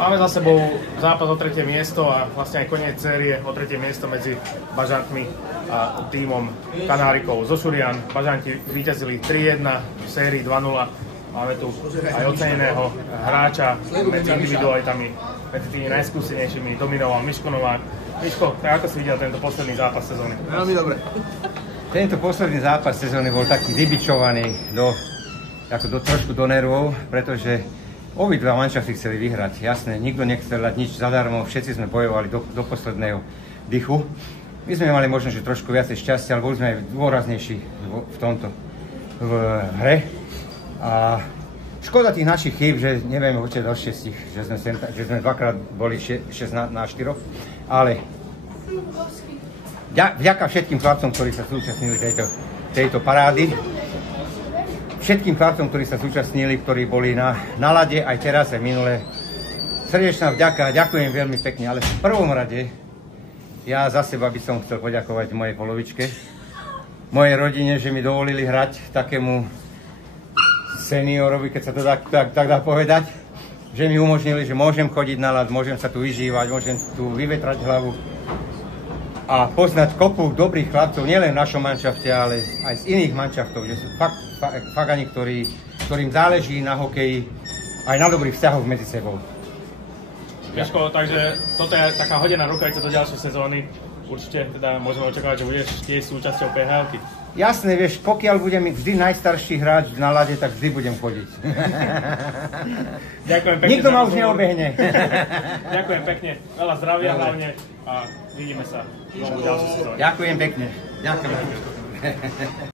Máme za sebou zápas o 3. miesto a vlastne aj koniec série o 3. miesto medzi Bažantmi a tímom Kanárikov zo Šurian. Bažanti víťazili 3-1 v sérii 2-0. Máme tu aj oceneného hráča medzi individualitami, medzi tými najskúsenejšími. Dominoval Miško Novák. Miško, tak ako si videl tento posledný zápas sezóny? Veľmi dobre. Tento posledný zápas sezóny bol taký vybičovaný trošku do nervov, pretože obidva manšafty chceli vyhrať. Jasné, nikto nechcel dať nič zadarmo, všetci sme bojovali do posledného dychu. My sme mali možno, že trošku viacej šťastia, ale boli sme aj dôraznejší v hre. A škoda tých našich chýb, že nevieme určite do 6, že sme dvakrát boli 6 na 4, ale vďaka všetkým chlapcom, ktorí sa zúčastnili tejto parády, všetkým chlapcom, ktorí sa zúčastnili, ktorí boli na lade aj teraz, aj minule. Srdečná vďaka, ďakujem veľmi pekne, ale v prvom rade ja za seba by som chcel poďakovať mojej polovičke, mojej rodine, že mi dovolili hrať takému seniorovi, keď sa to tak dá povedať, že mi umožnili, že môžem chodiť na ľad, môžem sa tu vyžívať, môžem tu vyvetrať hlavu a poznať kopu dobrých chlapcov, nielen v našom manšafte, ale aj z iných manšaftov, že sú fagani, ktorým záleží na hokeji aj na dobrých vzťahoch medzi sebou. Miško, takže toto je taká hodená rukavica do ďalšej sezóny. Určite teda môžeme očakávať, že budeš tiež súčasťou PHL-ky. Jasné, vieš, pokiaľ budem vždy najstarší hráč na lade, tak vždy budem chodiť. Ďakujem pekne. Nikto ma už neobehne. Ďakujem pekne. Veľa zdravia hlavne a vidíme sa v ďalšej sezóne. Ďakujem pekne. Ďakujem.